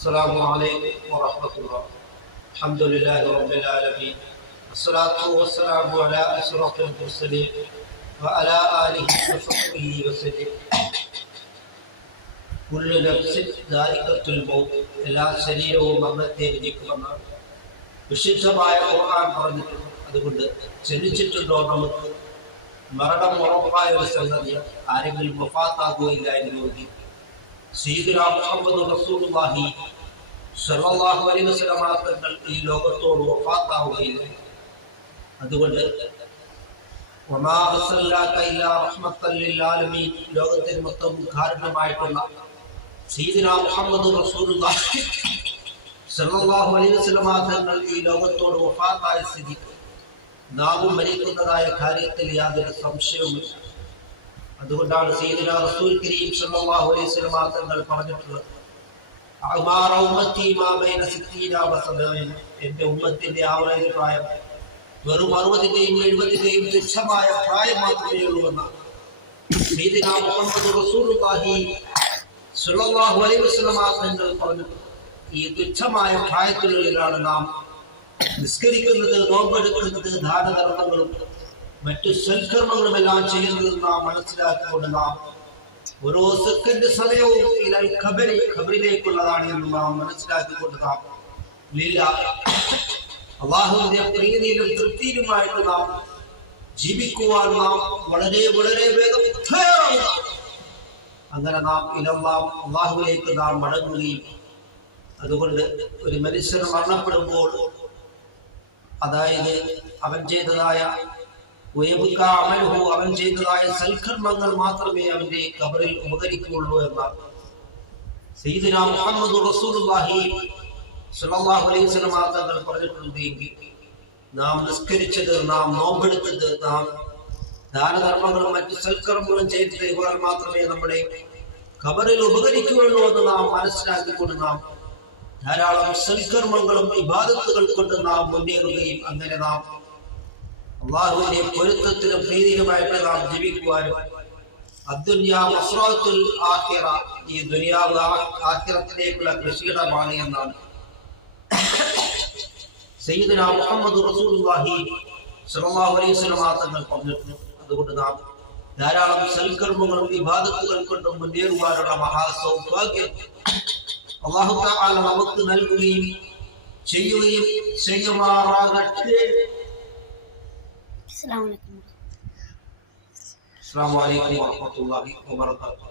السلام عليكم ورحمة الله. الحمد لله رب العالمين، والصلاة والسلام على أشرف المرسلين وعلى آله وصحبه وسلم. كل نفس ذائقة الموت. എല്ലാ ശരീരവും മരണത്തെ രുചിക്കുമെന്നാണ് വിശുദ്ധമായ ഖുർആൻ പറഞ്ഞിട്ടുണ്ട്. അതുകൊണ്ട് ക്ഷണിച്ചിട്ടുണ്ടോ നമുക്ക് മരണം ഉറപ്പായ ഒരു സംഗതി? ആരെങ്കിലും വഫാത്താകുകയില്ല എന്ന് നോക്കി സയ്യിദുനാ മുഹമ്മദ് റസൂലുള്ളാഹി സ്വല്ലല്ലാഹു അലൈഹി വസല്ലം തങ്ങൾ ഈ ലോകത്തോട് വഫാത്താവുകയില്ല. അതുകൊണ്ട് വമാ അർസൽനാക ഇല്ലാ റഹ്മത്തൻ ലിൽ ആലമീൻ, ലോകത്തിന് മൊത്തം കാരണമായിട്ടുള്ള സയ്യിദുനാ മുഹമ്മദ് റസൂലുള്ളാഹി സ്വല്ലല്ലാഹു അലൈഹി വസല്ലം തങ്ങൾ ഈ ലോകത്തോട് വഫാത്തായ സ്ഥിതിക്ക് നാവും മരിക്കുന്നതായ കാര്യത്തിൽ യാതൊരു സംശയവുമില്ല. അതുകൊണ്ടാണ് സയ്യിദുനാ റസൂൽ കരീം സ്വല്ലല്ലാഹു അലൈഹി വസല്ലം തങ്ങൾ പറഞ്ഞിട്ടുള്ളത്, അഅ്മാറു ഉമ്മത്തി മാ ബൈന 60 വ 70. എന്റെ ഉമ്മത്തിന്റെ ആവറേജ് പ്രായം വെറും 60ന്റെയും 70ന്റെയും തുച്ഛമായ പ്രായം മാത്രമേ ഉള്ളൂ എന്നാണ് സയ്യിദുനാ മുഹമ്മദ് റസൂലുള്ളാഹി സ്വല്ലല്ലാഹു അലൈഹി വസല്ലം തങ്ങൾ പറഞ്ഞിട്ടുള്ളത്. ഈ തുച്ഛമായ പ്രായത്തിനുള്ളിലാണ് നാം നിസ്കരിക്കുന്നത്, നോമ്പെടുക്കുന്നത്, ദാനധർമ്മങ്ങളും മറ്റു സൽക്കർമ്മങ്ങളും എല്ലാം ചെയ്യുന്നത് നാം മനസ്സിലാക്കിക്കൊണ്ട് നാം ഓരോ സെക്കൻഡ് സമയവും ഖബറിലേക്കുള്ളതാണ് എന്ന് നാം മനസ്സിലാക്കിക്കൊണ്ട് നാം അല്ലാഹുവിന്റെ പ്രീതിയിലും തൃപ്തിയിലുമായിട്ട് നാം ജീവിക്കുവാൻ നാം വളരെ വളരെ വേഗം അങ്ങനെ നാം അല്ലാഹുവിലേക്ക് നാം മടങ്ങുകയും. അതുകൊണ്ട് ഒരു മനുഷ്യൻ മരണപ്പെടുമ്പോൾ അതായത് അവൻ ചെയ്തതായ സൽക്കർമ്മങ്ങൾ മാത്രമേ അവന്റെ ഖബറിൽ ഉപകരിക്കുകയുള്ളൂ എന്നാണ് സയ്യിദുനാ മുഹമ്മദ് റസൂലുള്ളാഹി സ്വല്ലല്ലാഹു അലൈഹി വസല്ലം തങ്ങൾ പറഞ്ഞിട്ടുണ്ടെങ്കിൽ നാം നിസ്കരിച്ചത്, നാം നോമ്പെടുത്തത്, നാം ദാനധർമ്മങ്ങളും മറ്റു സൽക്കർമ്മങ്ങളും ചെയ്തത് ഇവർ മാത്രമേ നമ്മുടെ ഖബറിൽ ഉപകരിക്കുകയുള്ളൂ എന്ന് നാം മനസ്സിലാക്കിക്കൊണ്ട് നാം ധാരാളം സൽക്കർമ്മങ്ങളും ഇബാദത്തുകൾ കൊണ്ട് നാം മുന്നേറുകയും അങ്ങനെ നാം അല്ലാഹുവിന്റെ പൊരുത്തത്തിലും പ്രീതിയിലുമായിട്ട് നാം ജീവിക്കുവാനും അദ്ദുനിയാ മസ്റഅത്തുൽ ആഖിറ, ഈ ദുനിയാവ് ആഖിറത്തിലേക്കുള്ള കൃഷിയിടമാണ് എന്നാണ് സയ്യിദുനാ മുഹമ്മദ് റസൂലുള്ളാഹി സ്വല്ലല്ലാഹു അലൈഹി വസല്ലം തങ്ങൾ പറഞ്ഞിട്ടുണ്ട്. അതുകൊണ്ട് നാം ധാരാളം സൽക്കർമ്മങ്ങളും ഇബാദത്തുകൾ കൊണ്ട് മുന്നേറുവാനുള്ള മഹാസൗഭാഗ്യം അല്ലാഹു തആല നമുക്ക് നൽകുകയും ചെയ്യുകയും ചെയ്യുമാറാകട്ടെ. അസ്സലാമു അലൈക്കും വറഹ്മത്തുള്ളാഹി വബറകാതുഹു.